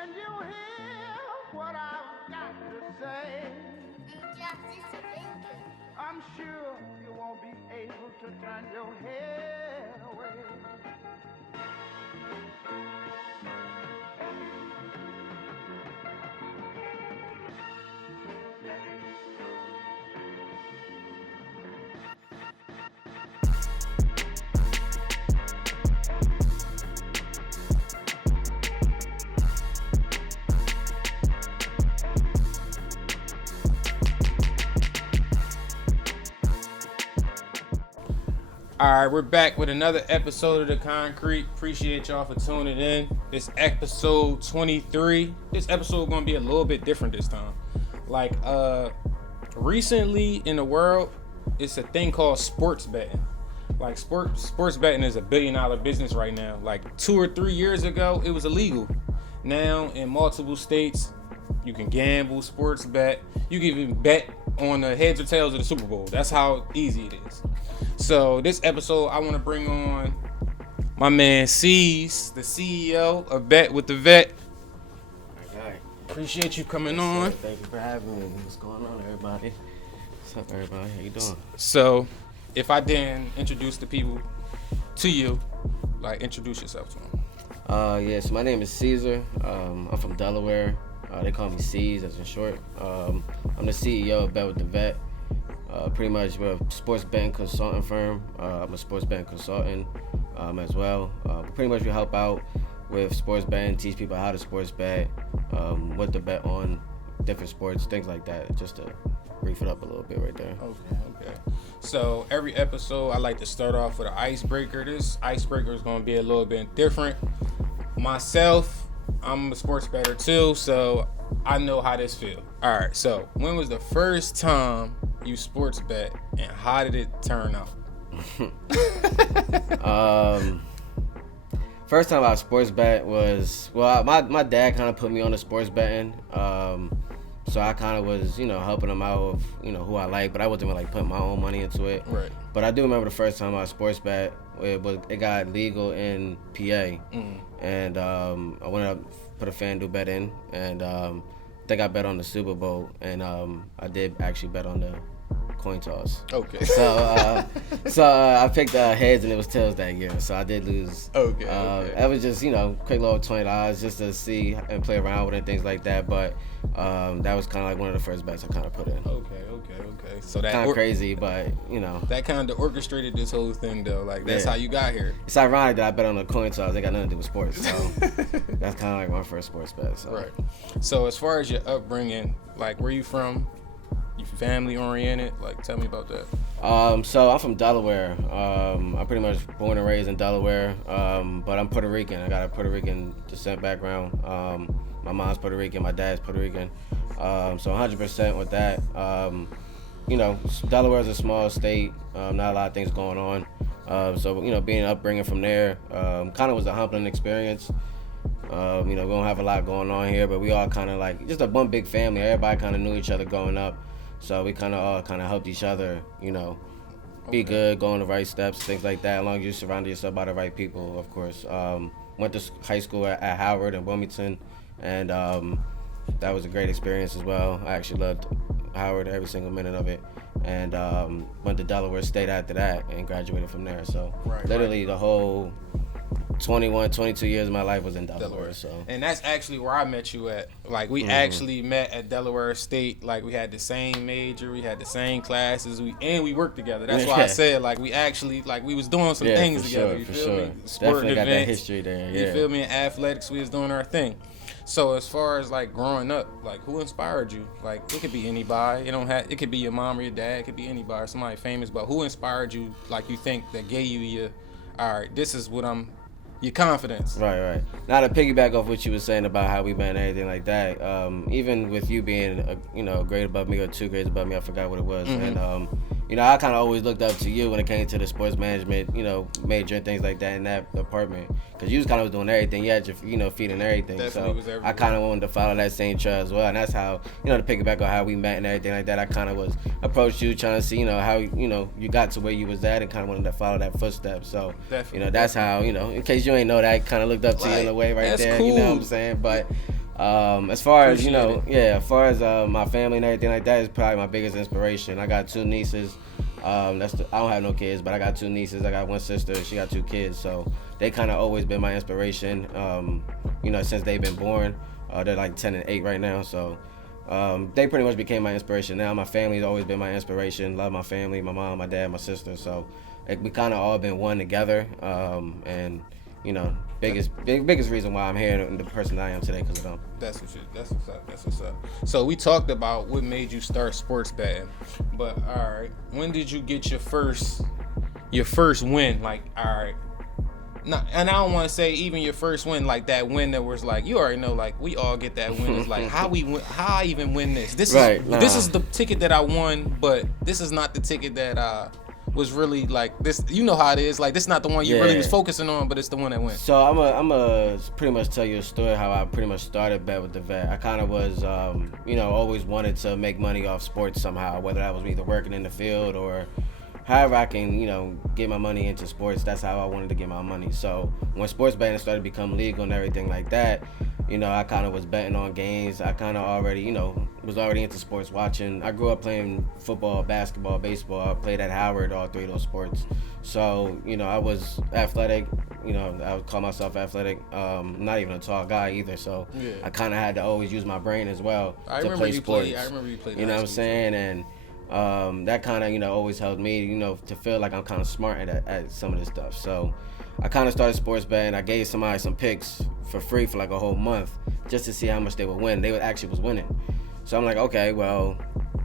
when you hear what I've got to say, I'm sure you won't be able to turn your head away. All right, we're back with another episode of The Concrete. Appreciate y'all for tuning in. This episode 23. This episode gonna be a little bit different this time. Like, recently in the world, it's a thing called sports betting. Like, sports betting is $1 billion business right now. Like 2 or 3 years ago, it was illegal. Now, in multiple states, you can gamble, sports bet. You can even bet on the heads or tails of the Super Bowl. That's how easy it is. So this episode, I want to bring on my man C's, the CEO of BetWithTheVet. Okay. Appreciate you coming on. Thank you for having me. What's going on, everybody? What's up, everybody? How you doing? So, if I didn't introduce the people to you, like introduce yourself to them. So my name is Caesar. I'm from Delaware. They call me C's as in short. I'm the CEO of BetWithTheVet. Pretty much we're a sports betting consulting firm. I'm a sports betting consultant as well. Pretty much we help out with sports betting, teach people how to sports bet, what to bet on, different sports, things like that, just to brief it up a little bit right there. Okay. So every episode I like to start off with an icebreaker. This icebreaker is going to be a little bit different. Myself, I'm a sports bettor too, so I know how this feels. All right, so when was the first time you sports bet and how did it turn out? First time I sports bet was, well, my dad kind of put me on the sports betting. So I kind of was, helping him out with, who I like, but I wasn't like putting my own money into it. Right. But I do remember the first time I sports bet, it got legal in PA. And I went up, put a FanDuel bet in, and I think I bet on the Super Bowl, and I did actually bet on the coin toss. Okay. So I picked heads and it was tails that year, so I did lose. Okay. That was just quick little $20 just to see and play around with it and things like that. But that was kind of like one of the first bets I kind of put in. Okay. So that kind of crazy, but that kind of orchestrated this whole thing though. Like that's how you got here. It's ironic that I bet on the coin toss. They got nothing to do with sports. So that's kind of like my first sports bet. So. Right. So as far as your upbringing, like where you from? You family oriented? Like tell me about that. So I'm from Delaware. I'm pretty much born and raised in Delaware. But I'm Puerto Rican. I got a Puerto Rican descent background. My mom's Puerto Rican, my dad's Puerto Rican. So 100% with that. Delaware is a small state. Not a lot of things going on. So being upbringing from there, kind of was a humbling experience. We don't have a lot going on here, but we all kind of like just one big family. Everybody kind of knew each other growing up. So we kind of all helped each other, be good, go on the right steps, things like that, as long as you surround yourself by the right people, of course. Went to high school at Howard in Wilmington, and that was a great experience as well. I actually loved Howard, every single minute of it, and went to Delaware State after that and graduated from there. So literally the whole 21, 22 years of my life was in Delaware. So. And that's actually where I met you at. Like, we actually met at Delaware State. Like, we had the same major. We had the same classes. We worked together. That's why I said, like, we actually, like, we was doing some things together. You feel me? Definitely got that history there. Yeah. You feel me? In athletics, we was doing our thing. So as far as like growing up, like who inspired you? Like it could be anybody. It could be your mom or your dad. It could be anybody, somebody famous. But who inspired you? Like you think that gave you your, all right, this is what your confidence. Right. Now to piggyback off what you were saying about how we met and everything like that. Even with you being a grade above me or 2 grades above me, I forgot what it was. And I kind of always looked up to you when it came to the sports management, major and things like that in that department. Because you was kind of doing everything. You had your, feet and everything. Definitely so I kind of wanted to follow that same trail as well. And that's how, to piggyback on how we met and everything like that, I kind of was approached you trying to see, how, you got to where you was at and kind of wanted to follow that footstep. So, that's how, in case you ain't know that, I kind of looked up to you in a way that's there. Cool. You know what I'm saying? But As far as as far as my family and everything like that is probably my biggest inspiration. I got 2 nieces. I don't have no kids, but I got 2 nieces. I got 1 sister. She got 2 kids. So they kind of always been my inspiration. Since they've been born. They're like 10 and 8 right now. So they pretty much became my inspiration. Now my family's always been my inspiration. Love my family, my mom, my dad, my sister. So we kind of all been one together. And biggest reason why I'm here and the person that I am today because of them. That's what's up. So we talked about what made you start sports betting, but all right, when did you get your first win? Like, all right, and I don't want to say even your first win, like that win that was like, you already know, like we all get that win. It's like how I even win this. This is the ticket that I won, but this is not the ticket that was really like this. You know how it is. Like this is not the one you really was focusing on, but it's the one that went. So I'm a pretty much tell you a story how I pretty much started BetWithTheVet. I kind of was always wanted to make money off sports somehow, whether that was either working in the field or however I can get my money into sports. That's how I wanted to get my money. So when sports betting started to become legal and everything like that, I kind of was betting on games. I kind of already was already into sports watching. I grew up playing football, basketball, baseball. I played at Howard, all 3 of those sports. So I was athletic. I would call myself athletic. Not even a tall guy either. So I kind of had to always use my brain as well to play sports. I remember you played. You know what I'm saying? And that kind of always helped me to feel like I'm kind of smart at some of this stuff. So I kind of started sports betting. I gave somebody some picks for free for like a whole month just to see how much they would win. They actually was winning. So I'm like, okay, well,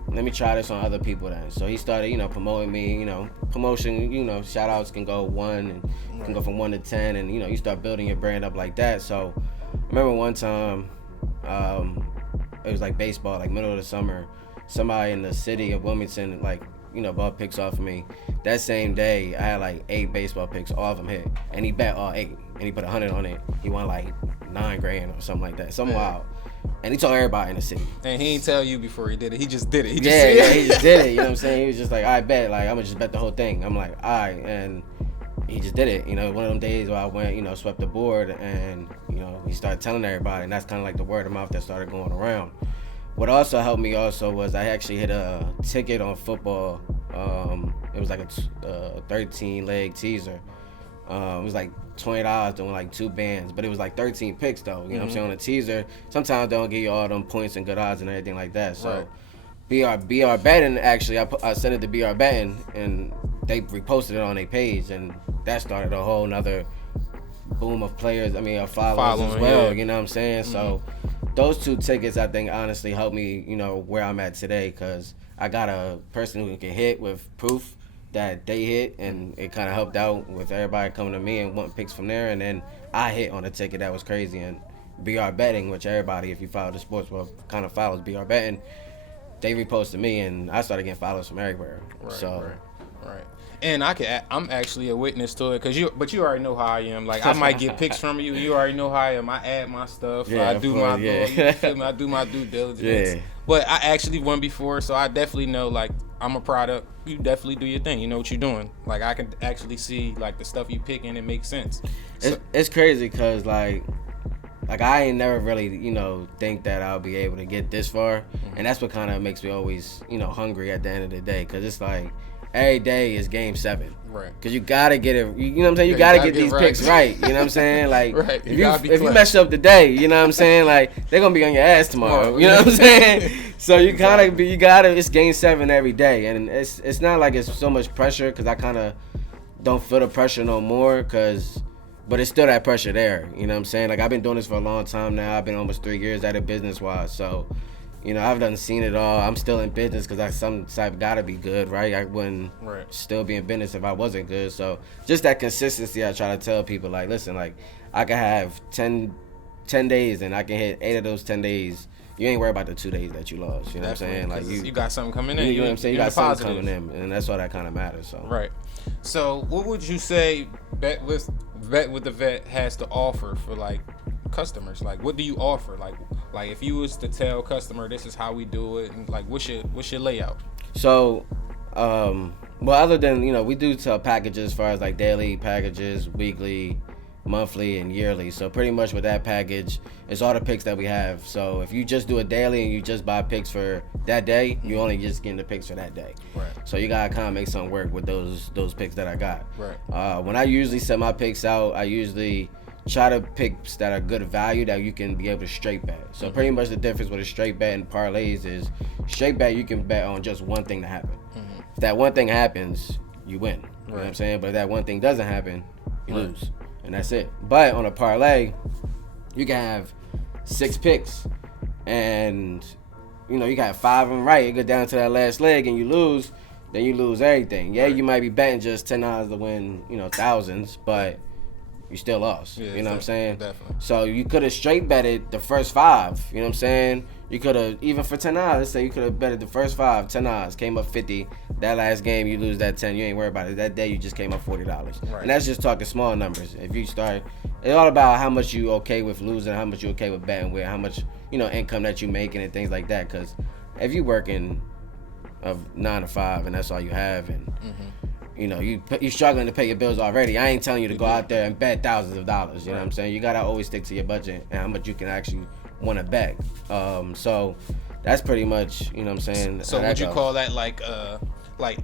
let me try this on other people then. So he started promoting me. Promotion, shout outs can go 1 and can go from 1 to 10, and you start building your brand up like that. So I remember one time it was like baseball, like middle of the summer. Somebody in the city of Wilmington, bought picks off of me. That same day, I had like 8 baseball picks, all of them hit. And he bet all 8, and he put 100 on it. He won like $9,000 or something like that, something wild. And he told everybody in the city. And he didn't tell you before he did it. He just did it. He just did it. You know what I'm saying? He was just like, I bet. Like, I'm gonna just bet the whole thing. I'm like, all right. And he just did it. One of them days where I went, swept the board, and he started telling everybody, and that's kind of like the word of mouth that started going around. What also helped me was I actually hit a ticket on football. It was like a 13-leg teaser. It was like $20 doing like 2 bands, but it was like 13 picks though. You know what I'm saying? On a teaser, sometimes they don't give you all them points and good odds and everything like that. So BR Betting, actually, I sent it to BR Betting, and they reposted it on their page, and that started a whole nother boom of players. Of followers as well. You know what I'm saying? So those 2 tickets, I think, honestly helped me, where I'm at today, because I got a person who can hit with proof that they hit, and it kind of helped out with everybody coming to me and wanting picks from there. And then I hit on a ticket that was crazy, and BR Betting, which everybody, if you follow the sports world, kind of follows BR Betting, they reposted me, and I started getting followers from everywhere. Right. And I'm actually a witness to it, but you already know how I am. Like I might get picks from you. You already know how I am. I add my stuff. I do my I do my due diligence. Yeah. But I actually won before, so I definitely know, like, I'm a product. You definitely do your thing. You know what you're doing. Like, I can actually see, like, the stuff you pick, and it makes sense. It's crazy because, like I ain't never really, think that I'll be able to get this far. And that's what kind of makes me always, hungry at the end of the day. Because it's like, every day is game 7. Right. Because you got to get it, you know what I'm saying? You got to get these picks right. You know what I'm saying? Like, if you mess up today, you know what I'm saying? Like, they're going to be on your ass tomorrow. You know what I'm saying? So you it's game 7 every day. And it's not like it's so much pressure, because I kind of don't feel the pressure no more, but it's still that pressure there. You know what I'm saying? Like, I've been doing this for a long time now. I've been almost 3 years at it business-wise. So, I've done seen it all. I'm still in business because I've got to be good, right? I wouldn't still be in business if I wasn't good. So just that consistency, I try to tell people, like, listen, like, I can have 10 days and I can hit 8 of those 10 days. You ain't worried about the 2 days that you lost. You know what I'm saying? Like, you got something coming in. You know what I'm saying? You got something coming in, and that's all that kind of matters. So right. So what would you say BetWithTheVet has to offer for, like, customers? Like, what do you offer? Like if you was to tell customer, this is how we do it, and like, what's your layout? So, well, other than we do sell packages as far as like daily packages, weekly, monthly and yearly. So pretty much with that package, it's all the picks that we have. So if you just do it daily and you just buy picks for that day, you only just getting the picks for that day. Right. So you gotta kind of make something work with those picks that I got. Right. When I usually set my picks out, I usually try to pick that are good value that you can be able to straight bet. So pretty much the difference with a straight bet and parlays is straight bet you can bet on just one thing to happen. If that one thing happens, you win. You know what I'm saying? But if that one thing doesn't happen, you lose. And that's it. But on a parlay, you can have 6 picks and you know, you got 5 of them right. You go down to that last leg and you lose, then you lose everything. Yeah, you might be betting just $10 to win, you know, thousands, but you still lost. Yeah, you know what I'm saying? Definitely. So you could have straight betted the first 5. You know what I'm saying? You could have, even for $10, let's say you could have betted the first 5, $10, came up 50. That last game, you lose that 10. You ain't worried about it. That day, you just came up $40. Right. And that's just talking small numbers. If you start, it's all about how much you okay with losing, how much you okay with betting with, how much, you know, income that you making and things like that. Because if you working of 9 to 5 and that's all you have, and you know, you struggling to pay your bills already. I ain't telling you to go out there and bet thousands of dollars. You know what I'm saying? You gotta always stick to your budget and how much you can actually want to bet. So that's pretty much, you know what I'm saying. So would you call that like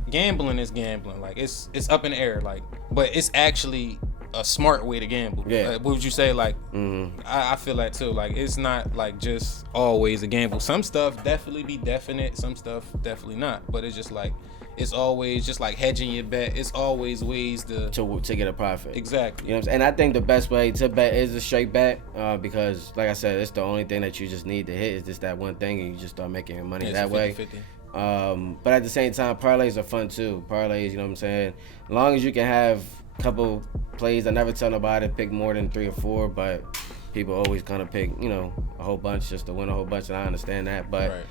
gambling is gambling? Like it's up in the air, like, but it's actually a smart way to gamble. Yeah. What would you say? Like, I feel that too. Like, it's not like just always a gamble. Some stuff definitely be definite. Some stuff definitely not. But it's just like, it's always just like hedging your bet. It's always ways to get a profit. Exactly. You know what I'm saying? And I think the best way to bet is a straight bet because, like I said, it's the only thing that you just need to hit is just that one thing, and you just start making your money that way. 50-50. But at the same time, parlays are fun too. Parlays, you know what I'm saying? As long as you can have a couple plays, I never tell nobody to pick more than 3 or 4, but people always kind of pick, you know, a whole bunch just to win a whole bunch, and I understand that. But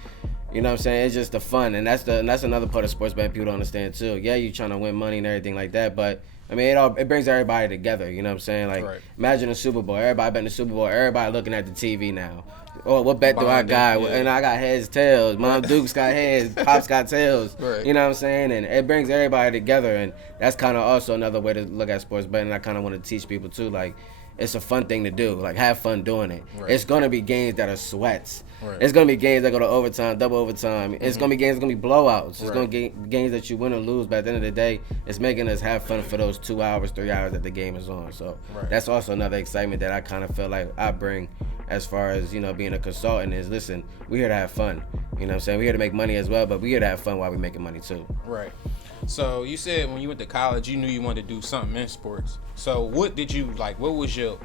you know what I'm saying? It's just the fun, and that's another part of sports betting people don't understand too. Yeah, you trying to win money and everything like that, but I mean, it brings everybody together. You know what I'm saying? Like, imagine a Super Bowl. Everybody betting the Super Bowl. Everybody looking at the TV now. Oh, what bet do I got? And I got heads, tails. Mom Duke's got heads. Pops got tails. You know what I'm saying? And it brings everybody together, and that's kind of also another way to look at sports betting. I kind of want to teach people too, like, it's a fun thing to do. Like, have fun doing it. It's going to be games that are sweats. It's going to be games that go to overtime, double overtime. It's going to be games that going to be blowouts. It's going to be games that you win or lose. But at the end of the day, it's making us have fun for those 2 hours, 3 hours that the game is on. So that's also another excitement that I kind of feel like I bring as far as, you know, being a consultant is, listen, we're here to have fun. You know what I'm saying? We're here to make money as well, but we're here to have fun while we're making money too. Right. So you said when you went to college, you knew you wanted to do something in sports. So what did you like? What was your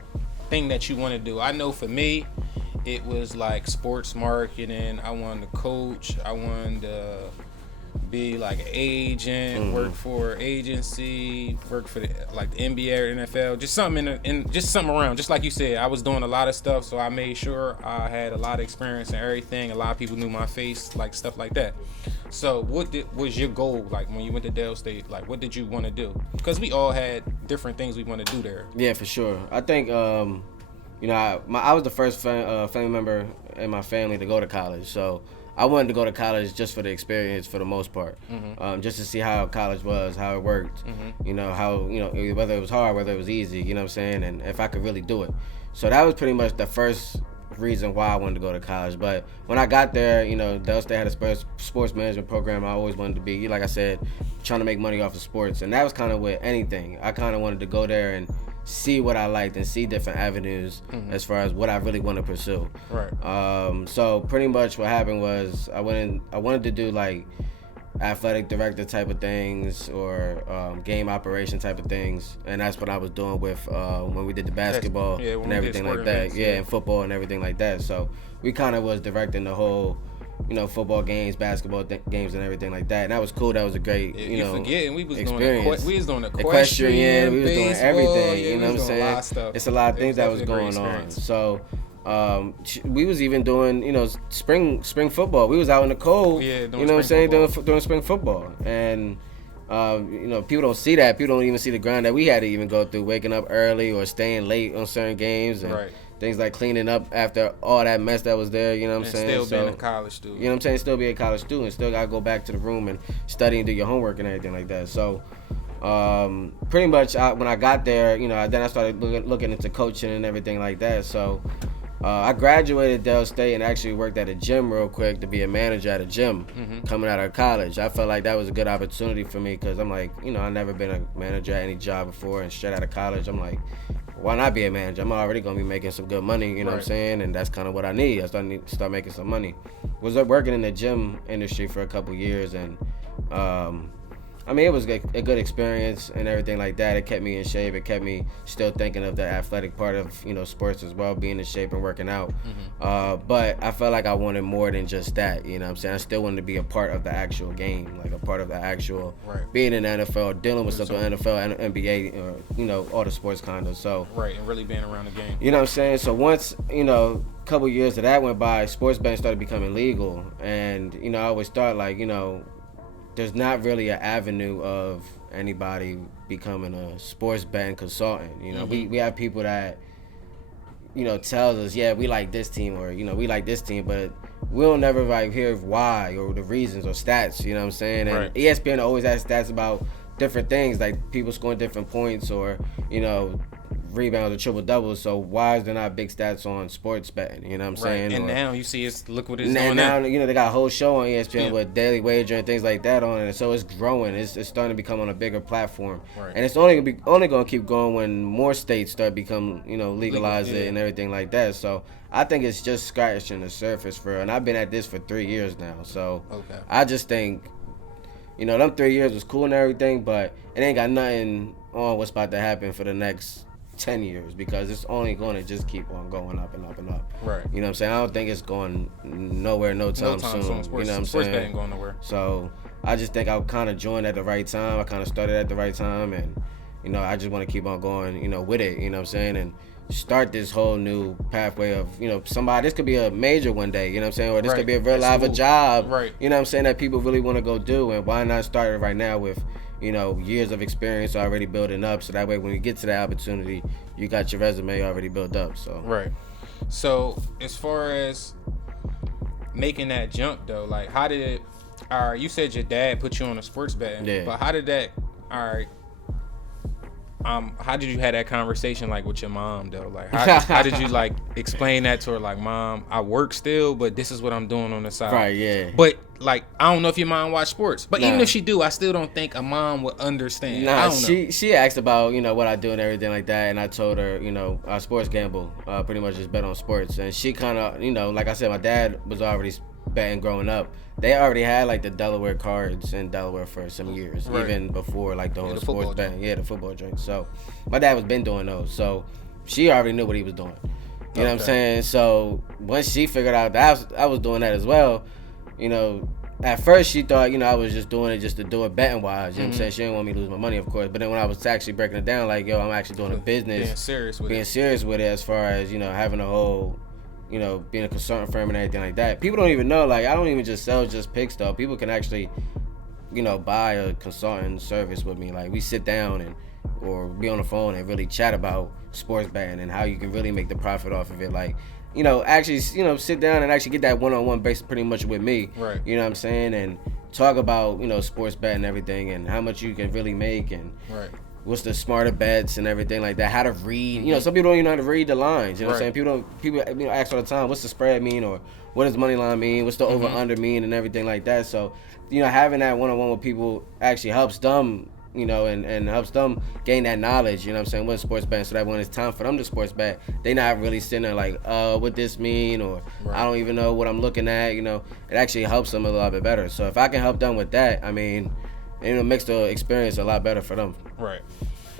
thing that you wanted to do? I know for me, it was like sports marketing. I wanted to coach. I wanted to be like an agent, work for an agency, work for the NBA or NFL, just something just something around. Just like you said, I was doing a lot of stuff, so I made sure I had a lot of experience and everything. A lot of people knew my face, like stuff like that. So what was your goal, like when you went to Dale State? Like, what did you want to do? Because we all had different things we want to do there. Yeah, for sure. I think you know, I was the first family member in my family to go to college, so I wanted to go to college just for the experience for the most part, just to see how college was, how it worked, you know, how, you know, whether it was hard, whether it was easy, you know what I'm saying, and if I could really do it. So that was pretty much the first reason why I wanted to go to college. But when I got there, you know, Dell State had a sports management program. I always wanted to be, like I said, trying to make money off of sports, and that was kind of with anything. I kind of wanted to go there and see what I liked and see different avenues as far as what I really want to pursue. So pretty much what happened was I wanted to do like athletic director type of things or game operation type of things, and that's what I was doing with when we did the basketball and everything like that, and football and everything like that. So we kind of was directing the whole, you know, football games, basketball games, and everything like that. And that was cool. That was a great, you know, forgetting we was experience. Doing we was doing equestrian, we was doing everything. Yeah, you know what I'm saying? It's a lot of things that was going on. So we was even doing, you know, spring football. We was out in the cold. You know what I'm saying? Doing spring football. And you know, people don't see that. People don't even see the grind that we had to even go through, waking up early or staying late on certain games and things like cleaning up after all that mess that was there, you know what I'm saying? Still being a college student. You know what I'm saying? Still be a college student. Still got to go back to the room and study and do your homework and everything like that. So Pretty much when I got there, then I started looking into coaching and everything like that. So I graduated Dell State and actually worked at a gym real quick to be a manager at a gym coming out of college. I felt like that was a good opportunity for me because I'm like, I've never been a manager at any job before, and straight out of college, I'm like, why not be a manager? I'm already going to be making some good money, you know what I'm saying? And that's kind of what I need. Need to start making some money. Was up working in the gym industry for a couple years, and it was a good experience and everything like that. It kept me in shape. It kept me still thinking of the athletic part of, sports as well, being in shape and working out. But I felt like I wanted more than just that, you know what I'm saying? I still wanted to be a part of the actual game, like a part of the actual being in the NFL, dealing with stuff in the NFL and NBA, all the sports kind of. So right, and really being around the game. You know what I'm saying? So once, a couple years of that went by, sports betting started becoming legal. And, I always thought like, there's not really an avenue of anybody becoming a sports betting consultant. We have people that, tells us, yeah, we like this team or, we like this team, but we'll never like hear why or the reasons or stats, you know what I'm saying? And ESPN always has stats about different things, like people scoring different points or, rebounds or triple doubles. So why is there not big stats on sports betting? You know what I'm saying? And now you see look what it's doing now. They got a whole show on ESPN with daily wager and things like that on it. So it's growing. It's starting to become on a bigger platform. And it's only going to keep going when more states start become legalize it and everything like that. So I think it's just scratching the surface for. And I've been at this for 3 years now. So I just think them 3 years was cool and everything, but it ain't got nothing on what's about to happen for the next 10 years because it's only going to just keep on going up and up and up. Right. You know what I'm saying? I don't think it's going nowhere no time soon. Sports, you know what I'm saying? Sports betting going nowhere. So I just think I kind of joined at the right time. I kind of started at the right time, and I just want to keep on going, with it. You know what I'm saying? And start this whole new pathway of, somebody. This could be a major one day. You know what I'm saying? Or this could be a real live job. Right. You know what I'm saying? That people really want to go do, and why not start it right now with years of experience already building up, so that way when you get to that opportunity, you got your resume already built up. So right. So as far as making that jump though, like how did it? All right, you said your dad put you on a sports betting, but how did that? All right. How did you have that conversation like with your mom though? Like how did you like explain that to her? Like, Mom, I work still, but this is what I'm doing on the side. Right, yeah. But like, I don't know if your mom watch sports, but even if she do, I still don't think a mom would understand. Nah, she asked about what I do and everything like that, and I told her I sports gamble, pretty much just bet on sports, and she kind of like I said, my dad was already betting growing up. They already had like the Delaware cards in Delaware for some years, even before like the whole sports betting. Yeah, the football drink. So my dad was been doing those. So she already knew what he was doing. You know what I'm saying? So once she figured out that I was doing that as well, at first she thought, I was just doing it just to do it betting wise. You know what I'm saying? She didn't want me to lose my money, of course. But then when I was actually breaking it down, like, yo, I'm actually doing a business. Being serious with it as far as, having a whole, being a consultant firm and everything like that. People don't even know, like, I don't even just sell just pick stuff. People can actually, buy a consulting service with me. Like, we sit down or be on the phone and really chat about sports betting and how you can really make the profit off of it. Like, actually, sit down and actually get that one-on-one base pretty much with me. Right. You know what I'm saying? And talk about, sports betting and everything and how much you can really make and what's the smarter bets and everything like that, how to read. Some people don't even know how to read the lines. You know what I'm saying? People ask all the time, what's the spread mean, or what does money line mean, what's the over-under mean, and everything like that. So, having that one-on-one with people actually helps them, and helps them gain that knowledge, with sports betting, so that when it's time for them to sports bet, they not really sitting there like, what this mean, or I don't even know what I'm looking at, it actually helps them a little bit better. So if I can help them with that, it makes the experience a lot better for them. Right.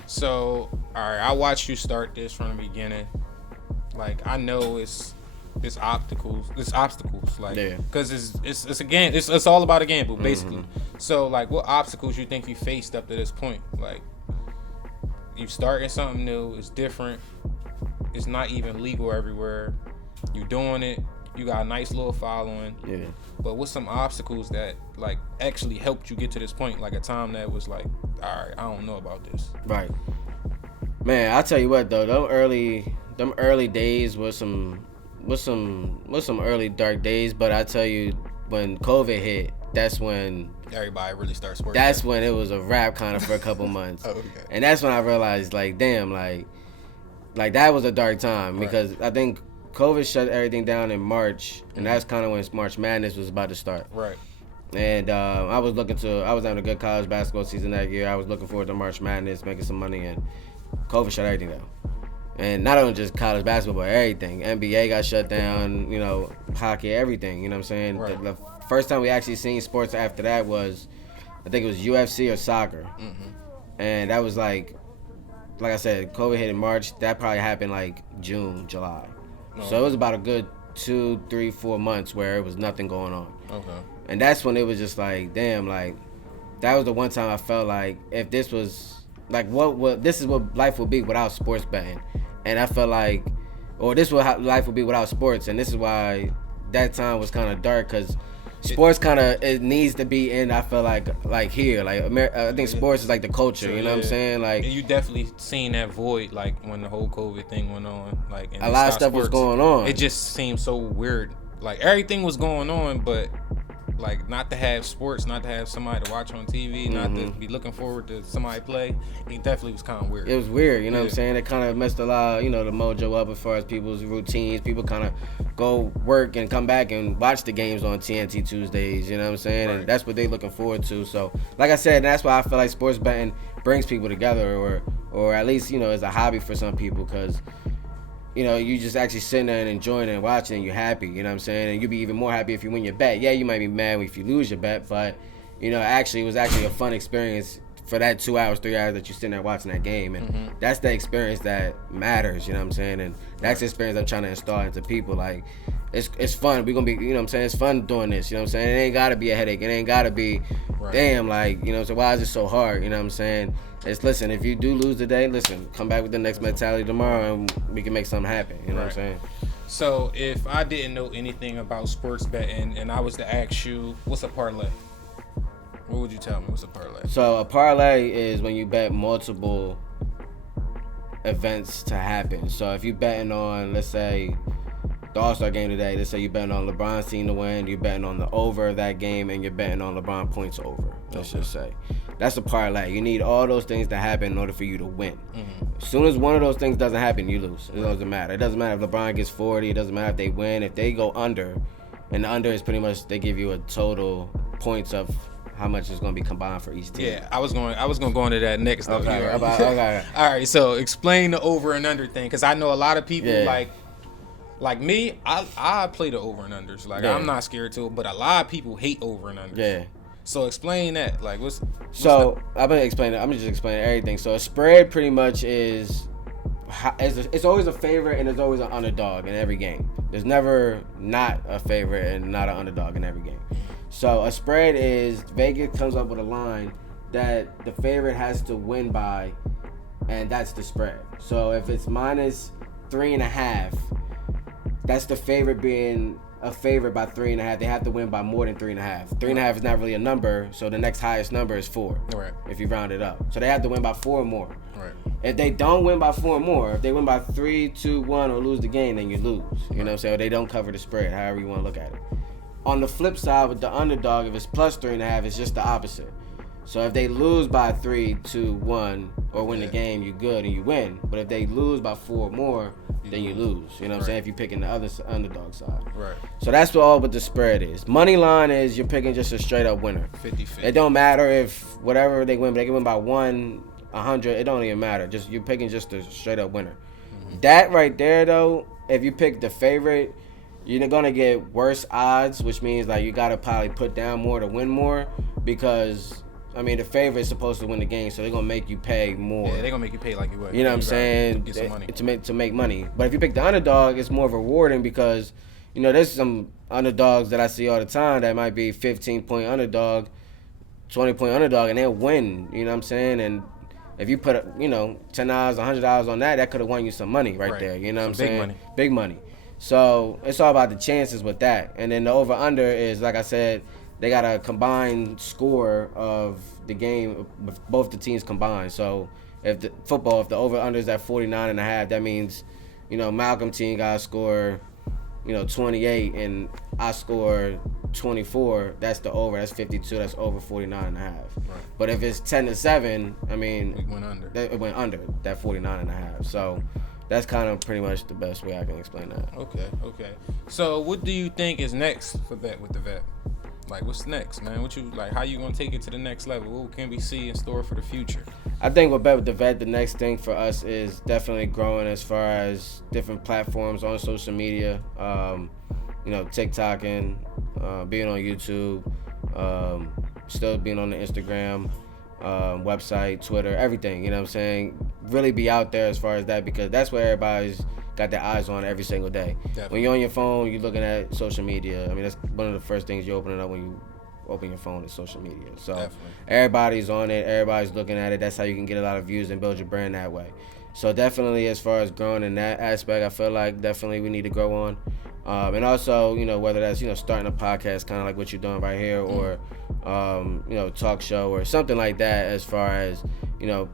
So, all right, I watched you start this from the beginning. Like, I know it's obstacles, like, because it's all about a gamble, basically. So, like, what obstacles you think you faced up to this point? Like, you starting something new, it's different, it's not even legal everywhere, you doing it, you got a nice little following. Yeah. But what's some obstacles that like actually helped you get to this point? Like a time that was like, all right, I don't know about this. Right. Man, I'll tell you what though, them early days was some early dark days. But I tell you, when COVID hit, that's when everybody really starts working. That's when it was a wrap kind of for a couple months. Okay. And that's when I realized, like, damn, like that was a dark time because I think COVID shut everything down in March, and that's kind of when March Madness was about to start. Right. And I was having a good college basketball season that year. I was looking forward to March Madness, making some money, and COVID shut everything down. And not only just college basketball, but everything. NBA got shut down, you know, hockey, everything, you know what I'm saying? Right. The first time we actually seen sports after that was, I think it was UFC or soccer. Mm-hmm. And that was like I said, COVID hit in March. That probably happened like June, July. So it was about a good 2, 3, 4 months where it was nothing going on. Okay. And that's when it was just like, damn, like, that was the one time I felt like if this was, like, this is what life would be without sports betting. And I felt like, or this is what life would be without sports. And this is why that time was kind of dark, because sports kind of, it needs to be in, I feel like here. Like, I think sports is like the culture, you know what I'm saying? Like, and you definitely seen that void, like, when the whole COVID thing went on. Like, and a lot of stuff was going on. It just seemed so weird. Like, everything was going on, but, like, not to have sports, not to have somebody to watch on TV, not to be looking forward to somebody play, it definitely was kind of weird. It was weird, you know what I'm saying? It kind of messed a lot, you know, the mojo up as far as people's routines. People kind of go work and come back and watch the games on TNT Tuesdays, you know what I'm saying? Right. And that's what they looking forward to. So, like I said, that's why I feel like sports betting brings people together, or at least, you know, it's a hobby for some people, because, you know, you just actually sitting there and enjoying it and watching, and you're happy, you know what I'm saying? And you'll be even more happy if you win your bet. Yeah, you might be mad if you lose your bet, but, you know, it was actually a fun experience for that 2 hours, 3 hours that you're sitting there watching that game. And that's the experience that matters, you know what I'm saying? And that's the experience I'm trying to install into people. Like, it's fun. We're going to be, you know what I'm saying? It's fun doing this, you know what I'm saying? It ain't got to be a headache. It ain't got to be, damn, like, you know, so why is it so hard, you know what I'm saying? Listen, if you do lose today, come back with the next mentality tomorrow, and we can make something happen, you know what I'm saying? So if I didn't know anything about sports betting and I was to ask you, what's a parlay? What would you tell me? What's a parlay? So a parlay is when you bet multiple events to happen. So if you're betting on, let's say, the All-Star game today, let's say you're betting on LeBron's team to win, you're betting on the over of that game, and you're betting on LeBron points over, let's just say. That's a parlay. You need all those things to happen in order for you to win. As soon as one of those things doesn't happen, you lose. It doesn't matter. It doesn't matter if LeBron gets 40. It doesn't matter if they win. If they go under, and the under is pretty much, they give you a total points of how much is going to be combined for each team. Yeah, I was going to go into that next. Okay. Okay. All right, so explain the over and under thing, because I know a lot of people like me, I play the over and unders. Like, I'm not scared to, but a lot of people hate over and unders. Yeah. So explain that. Like, I'm just explaining everything. So a spread pretty much is, it's always a favorite and there's always an underdog in every game. There's never not a favorite and not an underdog in every game. So a spread is, Vegas comes up with a line that the favorite has to win by, and that's the spread. So if it's -3.5, that's the favorite being a favorite by 3.5. They have to win by more than 3.5. 3.5 is not really a number, so the next highest number is 4. Right. If you round it up, so they have to win by 4 or more. Right. If they don't win by 4 or more, if they win by 3, 2, 1, or lose the game, then you lose. You know what I'm saying? Or they don't cover the spread, however you want to look at it. On the flip side, with the underdog, if it's +3.5, it's just the opposite. So if they lose by 3, 2, 1, or win the game, you're good and you win. But if they lose by 4 or more, then you lose. You know what I'm saying? If you're picking the other underdog side. Right. So that's what the spread is. Money line is you're picking just a straight up winner. 50-50. It don't matter if whatever they win, but they can win by 1, 100. It don't even matter. Just you're picking just a straight up winner. That right there though, if you pick the favorite, you're gonna get worse odds, which means like you gotta probably put down more to win more, because I mean, the favorite is supposed to win the game, so they're gonna make you pay more. Yeah, they're gonna make you pay like you would. You know what I'm saying? Get some money. To make money. But if you pick the underdog, it's more rewarding because, you know, there's some underdogs that I see all the time that might be 15-point underdog, 20-point underdog, and they'll win. You know what I'm saying? And if you put, you know, $10, $100 on that, that could have won you some money right there. You know what I'm saying? Big money. Big money. So it's all about the chances with that. And then the over-under is, like I said, they got a combined score of the game, both the teams combined. So if the over-under is at 49.5, that means, you know, Malcolm team got to score, you know, 28, and I score 24, that's the over. That's 52. That's over 49 and a half. Right. But if it's 10-7, I mean, It went under. It went under that 49 and a half. So that's kind of pretty much the best way I can explain that. Okay. So what do you think is next for Bet with the Vet? Like, what's next, man? What you like? How you gonna take it to the next level? What can we see in store for the future? I think with Bet with the Vet, the next thing for us is definitely growing as far as different platforms on social media. TikToking, being on YouTube, still being on the Instagram, website, Twitter, everything. You know what I'm saying? Really be out there as far as that, because that's where everybody's got their eyes on every single day. Definitely. When you're on your phone, you're looking at social media. I mean, that's one of the first things you open it up when you open your phone is social media. So Definitely. Everybody's on it. Everybody's looking at it. That's how you can get a lot of views and build your brand that way. So definitely, as far as growing in that aspect, I feel like definitely we need to grow on. And also, whether that's, starting a podcast, kind of like what you're doing right here, or, talk show or something like that, as far as,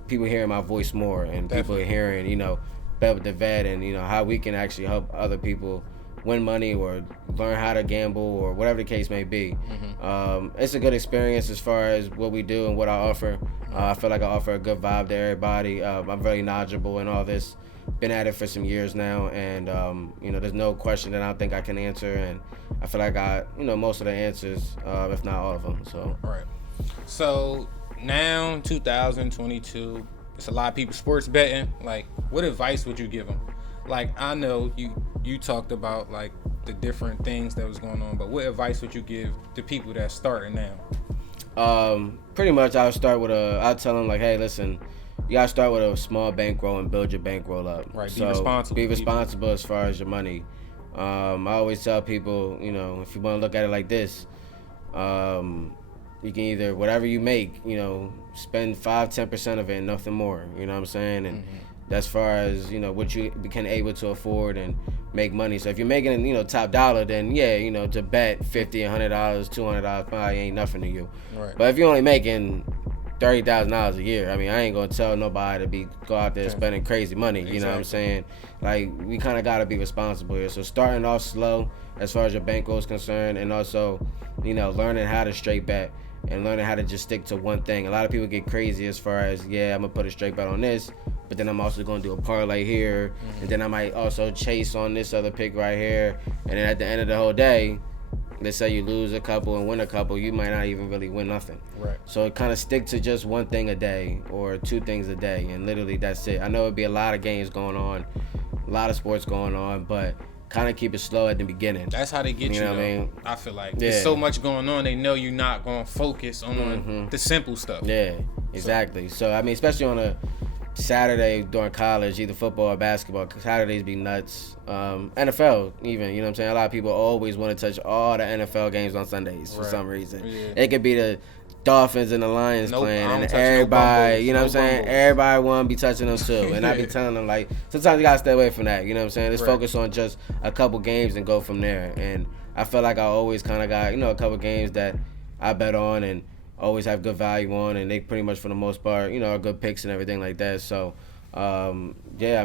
people hearing my voice more, and Definitely. people hearing, Bet with the Vet, and, how we can actually help other people win money or learn how to gamble or whatever the case may be. It's a good experience as far as what we do and what I offer. I feel like I offer a good vibe to everybody. I'm very knowledgeable in all this. Been at it for some years now, and there's no question that I don't think I can answer, and I feel like I most of the answers, if not all of them. So Right. So now 2022, it's a lot of people sports betting. Like, what advice would you give them? Like, I know you talked about like the different things that was going on, but what advice would you give to people that's starting now? Pretty much I'll tell them like, hey, listen, you gotta start with a small bankroll and build your bankroll up. Right. Be responsible. Be responsible as far as your money. I always tell people, if you want to look at it like this, you can either, whatever you make, spend 5-10% of it and nothing more. You know what I'm saying? And as far as, what you can able to afford and make money. So if you're making, top dollar, then yeah, to bet $50, $100, $200 probably ain't nothing to you. Right. But if you're only making $30,000 a year, I mean, I ain't gonna tell nobody to go out there spending crazy money. You know what I'm saying? Like, we kind of gotta be responsible here. So starting off slow as far as your bankroll is concerned, and also, learning how to straight bet and learning how to just stick to one thing. A lot of people get crazy as far as, I'm gonna put a straight bet on this, but then I'm also gonna do a parlay here, and then I might also chase on this other pick right here, and then at the end of the whole day, let's say you lose a couple and win a couple, you might not even really win nothing. Right. So kind of stick to just one thing a day or two things a day, and literally that's it. I know it'd be a lot of games going on, a lot of sports going on, but kind of keep it slow at the beginning. That's how they get you. Know what I mean? I feel like there's so much going on. They know you're not going to focus on the simple stuff. Yeah, exactly. So I mean, especially on a Saturday during college, either football or basketball, Saturdays be nuts. NFL even, you know what I'm saying? A lot of people always want to touch all the NFL games on Sundays for some reason. Yeah. It could be the Dolphins and the Lions playing, and everybody, you know what I'm saying? Everybody want to be touching them too. And I be telling them, like, sometimes you got to stay away from that, you know what I'm saying? Let's focus on just a couple games and go from there. And I feel like I always kind of got, a couple games that I bet on and always have good value on, and they pretty much for the most part, are good picks and everything like that. So, I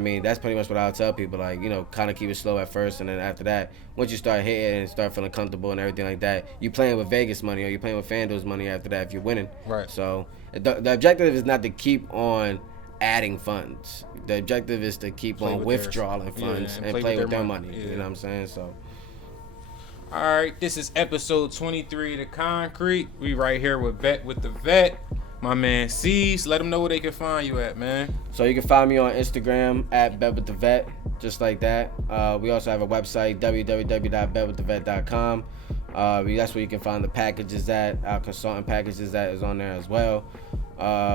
mean, that's pretty much what I'll tell people, like, kind of keep it slow at first, and then after that, once you start hitting and start feeling comfortable and everything like that, you playing with Vegas money or you playing with FanDuel's money after that if you're winning. Right. So the objective is not to keep on adding funds. The objective is to keep on withdrawing funds and play with their money. Yeah. You know what I'm saying? So. All right, this is episode 23 of The Concrete. We right here with Bet with the Vet. My man C's, let them know where they can find you at, man. So you can find me on Instagram at BetWithTheVet, just like that. We also have a website, www.betwiththevet.com. That's where you can find the packages at. Our consultant packages that is on there as well.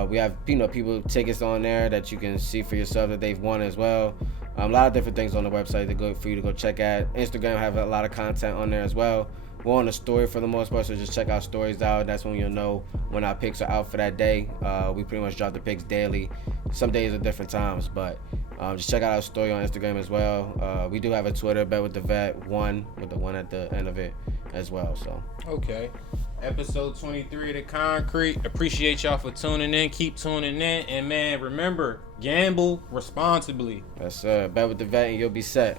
We have people tickets on there that you can see for yourself that they've won as well. A lot of different things on the website for you to go check out. Instagram have a lot of content on there as well. We're on the story for the most part, so just check our stories out. That's when you'll know when our picks are out for that day. We pretty much drop the picks daily. Some days at different times, but just check out our story on Instagram as well. We do have a Twitter, BetWithTheVet1, with the one at the end of it as well. So okay. Episode 23 of The Concrete. Appreciate y'all for tuning in. Keep tuning in. And, man, remember, gamble responsibly. Yes, sir. Bet with the Vet and you'll be set.